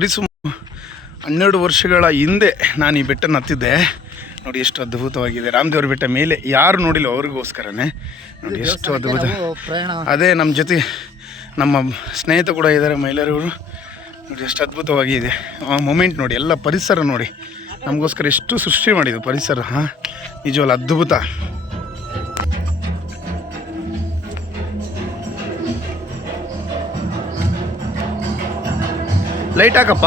ಸರಿಸುಮಾರು 12 ವರ್ಷಗಳ ಹಿಂದೆ ನಾನು ಈ ಬೆಟ್ಟನ ಹತ್ತಿದ್ದೆ. ನೋಡಿ ಎಷ್ಟು ಅದ್ಭುತವಾಗಿದೆ. ರಾಮದೇವ್ರ ಬೆಟ್ಟ ಮೇಲೆ ಯಾರು ನೋಡಿಲ್ಲ ಅವ್ರಿಗೋಸ್ಕರನೇ ನೋಡಿ ಎಷ್ಟು ಅದ್ಭುತ. ಅದೇ ನಮ್ಮ ಜೊತೆ ನಮ್ಮ ಸ್ನೇಹಿತ ಕೂಡ ಇದ್ದಾರೆ, ಮಹಿಳೆಯರವರು. ನೋಡಿ ಎಷ್ಟು ಅದ್ಭುತವಾಗಿದೆ ಆ ಮೊಮೆಂಟ್ ನೋಡಿ, ಎಲ್ಲ ಪರಿಸರ ನೋಡಿ, ನಮಗೋಸ್ಕರ ಎಷ್ಟು ಸೃಷ್ಟಿ ಮಾಡಿದ್ದು ಪರಿಸರ. ನಿಜವಲ್ಲ ಅದ್ಭುತ. ಲೈಟ್ ಹಾಕಪ್ಪ.